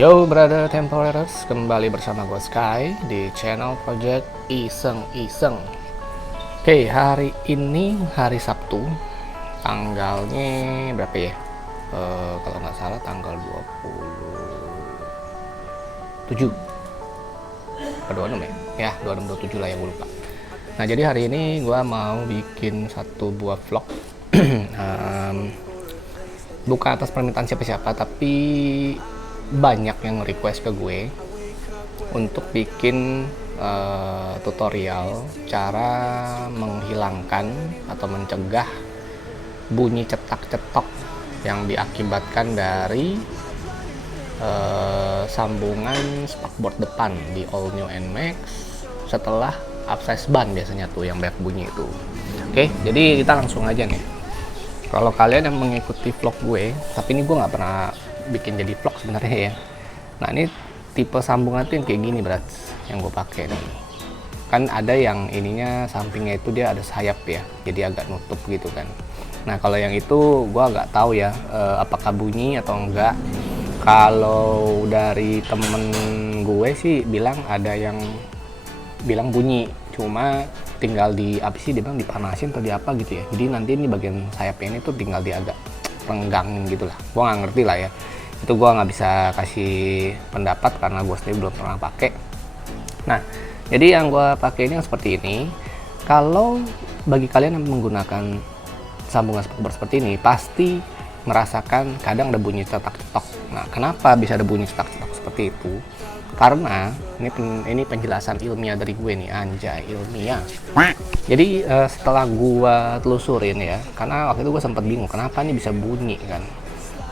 Yo brother temporaries, kembali bersama gue Sky di channel project Iseng-Iseng. Oke, hari ini hari Sabtu, tanggalnya berapa ya? Kalau nggak salah tanggal 27 atau 26 ya? Ya, 26-27 lah ya, gue lupa. Nah, jadi hari ini gue mau bikin satu buah vlog. Bukan atas permintaan siapa-siapa, tapi banyak yang request ke gue untuk bikin tutorial cara menghilangkan atau mencegah bunyi cetak-cetok yang diakibatkan dari sambungan spakboard depan di All New NMAX setelah upsize ban biasanya tuh yang banyak bunyi itu. Oke, jadi kita langsung aja nih. Kalau kalian yang mengikuti vlog gue, tapi ini gue nggak pernah bikin jadi vlog sebenarnya ya. Nah, ini tipe sambungan tuh yang kayak gini berat, yang gue pakai nih. Kan ada yang ininya sampingnya itu dia ada sayap ya, jadi agak nutup gitu kan. Nah, kalau yang itu gue agak tahu ya, apakah bunyi atau enggak. Kalau dari temen gue sih bilang ada yang bilang bunyi, cuma tinggal di apa sih, dia bilang dipanasin atau di apa gitu ya. Jadi nanti ini bagian sayapnya ini tuh tinggal di agak renggangin gitu lah. Gue nggak ngerti lah ya, itu gue nggak bisa kasih pendapat karena gue sendiri belum pernah pakai. Nah, jadi yang gue pakai ini yang seperti ini. Kalau bagi kalian yang menggunakan sambungan spakboard seperti ini, pasti merasakan kadang ada bunyi cetak-cetok. Nah, kenapa bisa ada bunyi cetak-cetok seperti itu? Karena ini penjelasan ilmiah dari gue nih, anjay ilmiah. Jadi setelah gue telusurin ya, karena waktu itu gue sempat bingung kenapa ini bisa bunyi kan.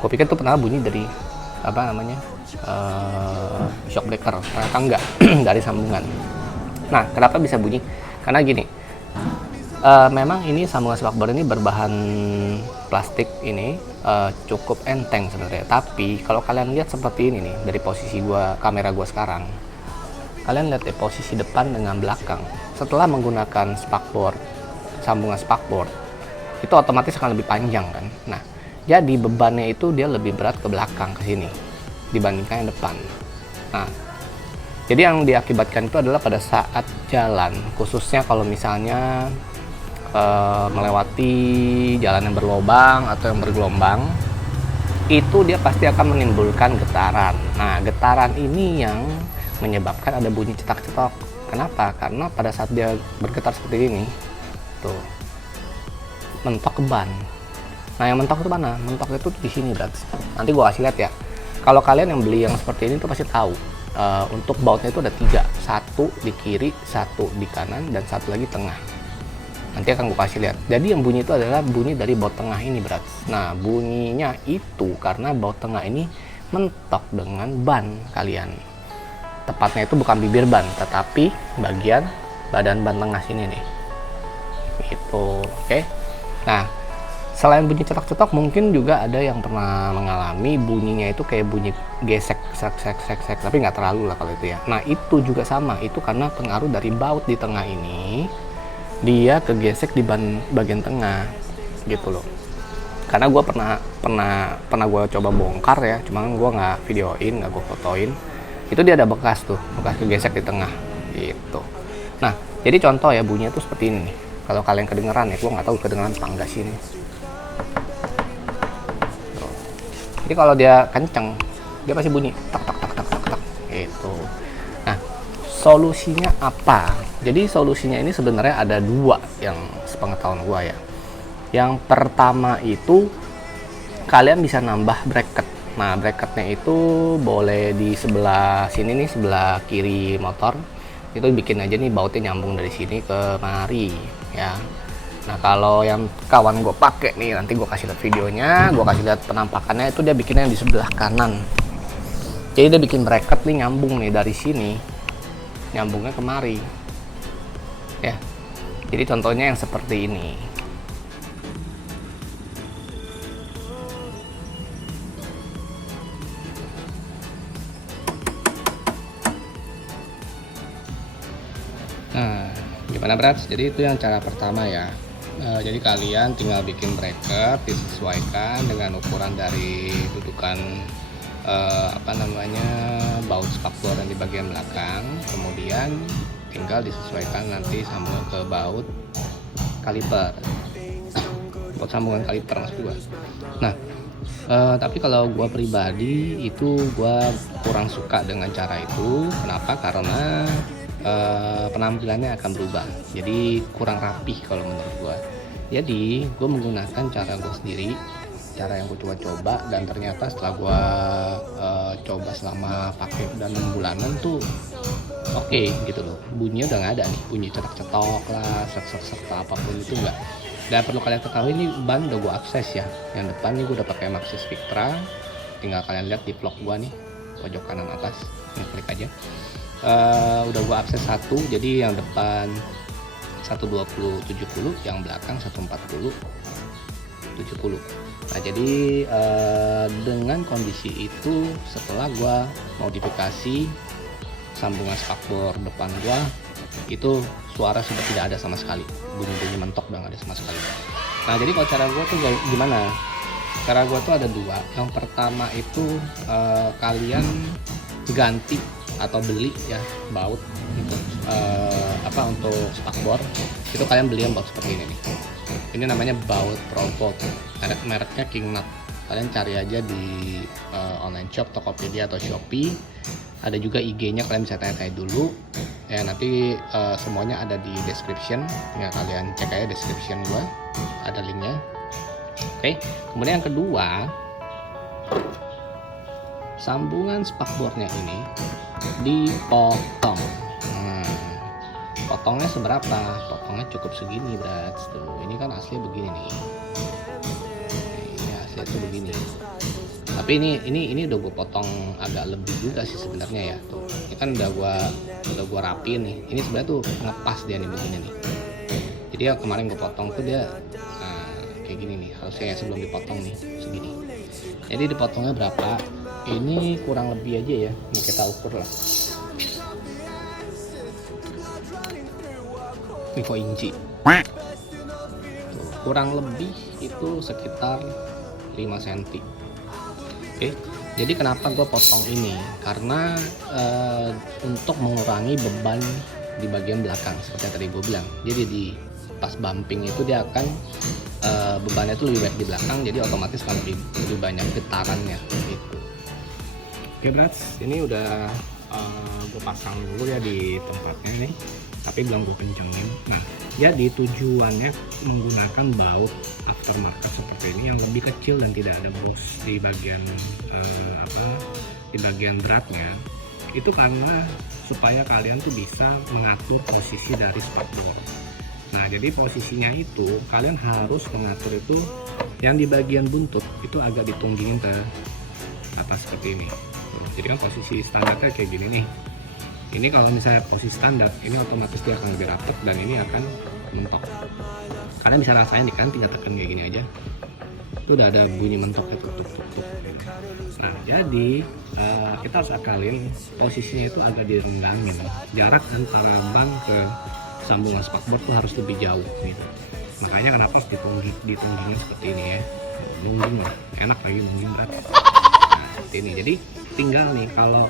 Gue pikir tuh pernah bunyi dari apa namanya shock breaker, ternyata enggak. Dari sambungan. Nah, kenapa bisa bunyi? Karena gini, memang ini sambungan spakboard ini berbahan plastik ini cukup enteng sebenarnya. Tapi kalau kalian lihat seperti ini nih, dari posisi kamera gua sekarang, kalian lihat ya posisi depan dengan belakang. Setelah menggunakan sambungan spakboard, itu otomatis akan lebih panjang kan. Nah, jadi bebannya itu dia lebih berat ke belakang ke sini dibandingkan yang depan. Nah, jadi yang diakibatkan itu adalah pada saat jalan, khususnya kalau misalnya melewati jalan yang berlobang atau yang bergelombang, itu dia pasti akan menimbulkan getaran. Nah, getaran ini yang menyebabkan ada bunyi cetak-cetok. Kenapa? Karena pada saat dia bergetar seperti ini, tuh mentok ke ban. Nah, yang mentok itu mana? Mentok itu di sini berarti. Nanti gua kasih lihat ya. Kalau kalian yang beli yang seperti ini tuh pasti tahu. Untuk bautnya itu ada 3, satu di kiri, satu di kanan, dan satu lagi tengah. Nanti akan gue kasih lihat. Jadi yang bunyi itu adalah bunyi dari baut tengah ini berat. Nah, bunyinya itu karena baut tengah ini mentok dengan ban kalian. Tepatnya itu bukan bibir ban, tetapi bagian badan ban tengah sini nih. Gitu, oke. Nah, selain bunyi cetak-cetok, mungkin juga ada yang pernah mengalami bunyinya itu kayak bunyi gesek, sek, tapi nggak terlalu lah kalau itu ya. Nah, itu juga sama, itu karena pengaruh dari baut di tengah ini, dia kegesek di bagian tengah gitu loh. Karena gue pernah gue coba bongkar ya, cuman gue nggak videoin, nggak gue fotoin. Itu dia ada bekas kegesek di tengah gitu. Nah, jadi contoh ya, bunyinya tuh seperti ini nih. Kalau kalian kedengeran ya, gue nggak tahu kedengeran apa enggak sih ini. Tuh. Jadi kalau dia kenceng, dia pasti bunyi tak tak tak tak tak tak gitu. Nah, solusinya apa? Jadi solusinya ini sebenarnya ada 2 yang sepengetahuan gua ya. Yang pertama itu kalian bisa nambah bracket. Nah, bracketnya itu boleh di sebelah sini nih, sebelah kiri motor. Itu bikin aja nih bautnya nyambung dari sini ke mari ya. Nah, kalau yang kawan gue pakai nih, nanti gue kasih lihat videonya, gue kasih lihat penampakannya, itu dia bikinnya di sebelah kanan. Jadi dia bikin bracket nih nyambung nih dari sini, nyambungnya kemari ya. Jadi contohnya yang seperti ini. Nah, gimana berat? Jadi itu yang cara pertama ya. Jadi kalian tinggal bikin bracket, disesuaikan dengan ukuran dari dudukan apa namanya, baut spakbor yang di bagian belakang, kemudian tinggal disesuaikan nanti sambung ke baut kaliper, baut sambungan kaliper maksud gua. Nah, tapi kalau gua pribadi itu gua kurang suka dengan cara itu. Kenapa? Karena penampilannya akan berubah, jadi kurang rapih kalau menurut gua. Jadi gua menggunakan cara gua sendiri, cara yang gue coba-coba, dan ternyata setelah gue coba selama pakai dan 6 bulanan tuh oke gitu loh. Bunyinya udah nggak ada nih, bunyi cetok-cetok lah, sek-sek apapun itu enggak. Dan perlu kalian ketahui, ini ban udah gue akses ya. Yang depan nih gue udah pakai Maxxis Victra, tinggal kalian lihat di vlog gue nih pojok kanan atas, ini klik aja. Udah gue akses satu, jadi yang depan 120/70, yang belakang 140/70. Nah, jadi dengan kondisi itu, setelah gua modifikasi sambungan spakbor depan gua, itu suara sudah tidak ada sama sekali, bunyi-bunyi mentok udah nggak ada sama sekali. Nah, jadi kalau cara gua tuh gimana? Cara gua tuh ada dua. Yang pertama itu kalian ganti atau beli ya baut gitu, untuk spakbor itu kalian beli yang baut seperti ini nih. Ini namanya baut Provolt, mereknya Kingnut. Kalian cari aja di online shop, Tokopedia atau Shopee. Ada juga IG-nya, kalian bisa tanya-tanya dulu. Ya, nanti semuanya ada di description. Tinggal kalian cek aja description gua, ada linknya. Oke. Kemudian yang kedua, sambungan spakbornya ini dipotong. Potongnya seberapa? Potongnya cukup segini, Brats. Tuh, ini kan asli begini nih. Ini asli itu begini. Tapi ini udah gue potong agak lebih juga sih sebenarnya ya. Tuh, ini kan udah gua rapiin nih. Ini sebenarnya tuh ngepas dia nih begini nih. Jadi ya kemarin gue potong tuh dia kayak gini nih. Harusnya ya sebelum dipotong nih segini. Jadi dipotongnya berapa? Ini kurang lebih aja ya. Ini kita ukur lah. 5 inci. Tuh, kurang lebih itu sekitar 5 cm. Oke, jadi kenapa gue potong ini? Karena untuk mengurangi beban di bagian belakang seperti yang tadi gue bilang. Jadi di pas bumping itu dia akan bebannya itu lebih banyak di belakang, jadi otomatis kan lebih banyak getarannya gitu. Oke, Brats, ini udah gue pasang dulu ya di tempatnya nih, tapi belum gue kencengin. Nah, jadi tujuannya menggunakan baut aftermarket seperti ini yang lebih kecil dan tidak ada bos di bagian di bagian beratnya, itu karena supaya kalian tuh bisa mengatur posisi dari spakbor. Nah, jadi posisinya itu kalian harus mengatur itu yang di bagian buntut itu agak ditunggingin ke atas seperti ini. Jadi kan posisi standarnya kayak gini nih. Ini kalau misalnya posisi standar, ini otomatis dia akan lebih rapat dan ini akan mentok. Kalian bisa rasain nih kan, tinggal tekan kayak gini aja. Itu udah ada bunyi mentok itu, tuk. Nah, jadi kita harus akalin posisinya itu agak direnggangin. Jarak antara ban ke sambungan spakbor tuh harus lebih jauh gitu. Makanya kenapa harus ditunggingnya seperti ini ya. Nungging lah, enak lagi nungging berat. Nah, seperti ini. Jadi tinggal nih kalau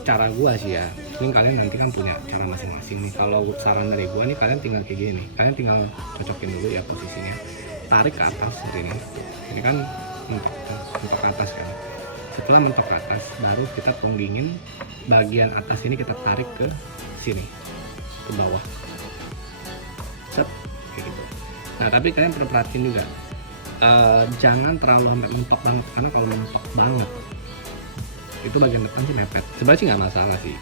cara gua sih ya, ini kalian nanti kan punya cara masing-masing nih. Kalau saran dari gua nih, kalian tinggal kayak gini, kalian tinggal cocokin dulu ya posisinya, tarik ke atas seperti ini kan mentok ke atas kan. Setelah mentok ke atas, baru kita tunggingin bagian atas ini, kita tarik ke sini, ke bawah, set kayak gitu. Nah, tapi kalian perlu perhatiin juga, jangan terlalu mentok banget, karena kalau mentok banget itu bagian depan sih mepet. Sebenarnya sih nggak masalah sih,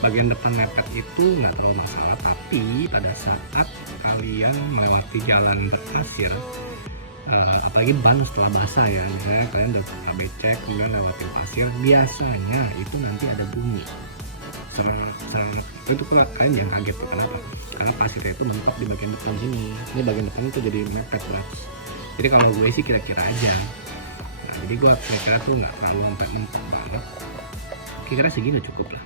bagian depan mepet itu nggak terlalu masalah. Tapi pada saat kalian melewati jalan berpasir, apalagi ban setelah basah ya, misalnya kalian udah becek kemudian lewatin pasir, biasanya itu nanti ada bunyi serang itu. Kalian jangan kaget ya. Kenapa? Karena pasirnya itu mentok di bagian depan sini. Ini bagian depan itu jadi mepet lah. Jadi kalau gue sih kira-kira aja. Nah, jadi gue kira-kira tuh nggak terlalu mentok banget. Kira-kira segini cukup lah.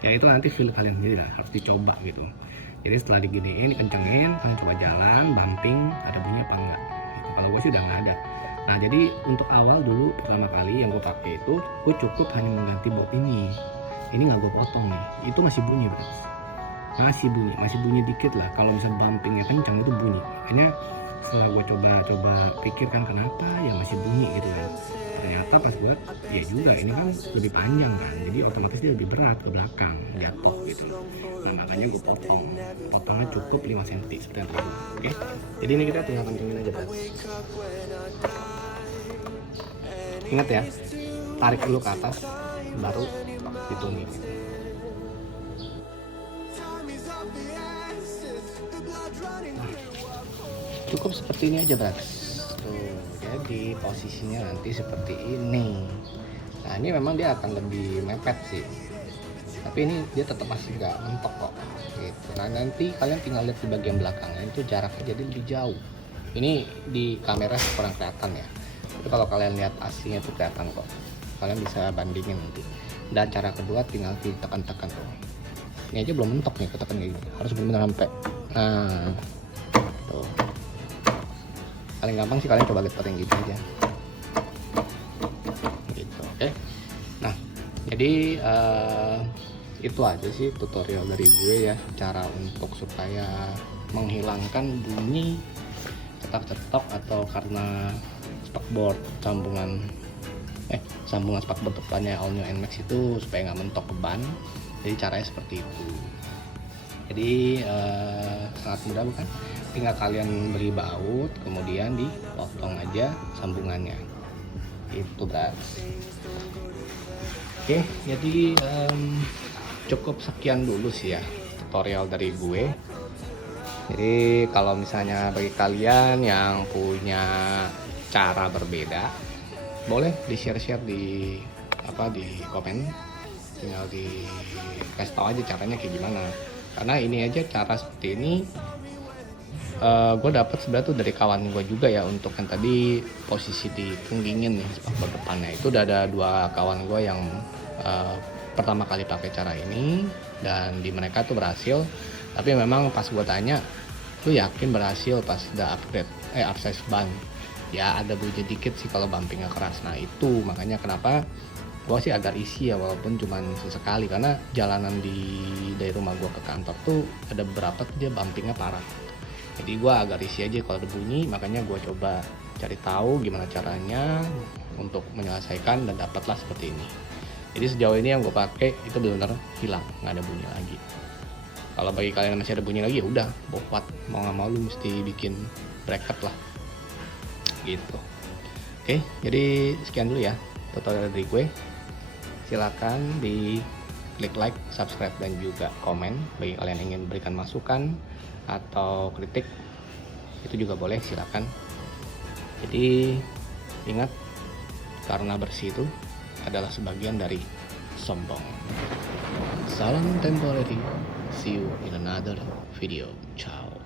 Ya itu nanti feel kalian sendiri lah, harus dicoba gitu. Jadi setelah diginiin, dikencengin, kalian coba jalan, bumping, ada bunyi apa enggak gitu. Kalau gue sih udah nggak ada. Nah, jadi untuk awal dulu pertama kali yang gue pakai itu, gue cukup hanya mengganti baut ini. Ini nggak gue potong nih, itu masih bunyi bro. Masih bunyi dikit lah. Kalau misalnya bumpingnya kencang itu bunyi. Makanya setelah gue coba pikirkan kenapa ya masih bunyi gitu kan. Ternyata pas buat ya juga ini kan lebih panjang kan, jadi otomatis dia lebih berat ke belakang jatuh gitu. Nah makanya gue potongnya cukup 5 cm seperti yang tadi. Oke, jadi ini kita tinggal kencengin aja bro. Ingat ya, tarik dulu ke atas baru dituangin. Nah, cukup seperti ini aja bro. Tuh, jadi posisinya nanti seperti ini. Nah ini memang dia akan lebih mepet sih, tapi ini dia tetap masih nggak mentok kok gitu. Nah nanti kalian tinggal lihat di bagian belakangnya itu jaraknya jadi lebih jauh. Ini di kamera kurang kelihatan ya, tapi kalau kalian lihat aslinya itu kelihatan kok. Kalian bisa bandingin nanti. Dan cara kedua tinggal ditekan-tekan tuh. Ini aja belum mentok nih, ketekan kayak gini. Harus benar-benar sampai. Nah, tuh. Paling gampang sih kalian coba lipat yang gitu aja. Gitu, oke. Nah, jadi itu aja sih tutorial dari gue ya, cara untuk supaya menghilangkan bunyi cetak-cetok atau karena spakboard sambungan spakboard depannya All New NMAX itu supaya nggak mentok ke ban. Jadi caranya seperti itu. Jadi sangat mudah bukan? Tinggal kalian beli baut, kemudian dipotong aja sambungannya. Itu berarti. Oke, jadi cukup sekian dulu sih ya tutorial dari gue. Jadi kalau misalnya bagi kalian yang punya cara berbeda, boleh di share di komen, tinggal di kasih tahu aja caranya kayak gimana. Karena ini aja cara seperti ini gue dapet sebenarnya tuh dari kawan gue juga ya, untuk yang tadi posisi di tunggingin nih spakbor depannya itu udah ada 2 kawan gue yang pertama kali pakai cara ini dan di mereka tuh berhasil. Tapi memang pas gue tanya, lu yakin berhasil pas udah upsize ban? Ya ada bunyi dikit sih kalau bumpingnya keras. Nah itu makanya kenapa gue sih agak risih ya, walaupun cuman sesekali, karena jalanan dari rumah gue ke kantor tuh ada beberapa tuh dia bumpingnya parah. Jadi gue agak risih aja kalau ada bunyi, makanya gue coba cari tahu gimana caranya untuk menyelesaikan dan dapatlah seperti ini. Jadi sejauh ini yang gue pakai itu benar-benar hilang, nggak ada bunyi lagi. Kalau bagi kalian yang masih ada bunyi lagi ya udah bofat, mau nggak mau lu mesti bikin bracket lah gitu. Oke, jadi sekian dulu ya tutorial dari gue. Silakan di klik like, subscribe dan juga komen. Bagi kalian yang ingin berikan masukan atau kritik itu juga boleh, silakan. Jadi ingat, karena bersih itu adalah sebagian dari sombong. Salam temporary. See you in another video. Ciao.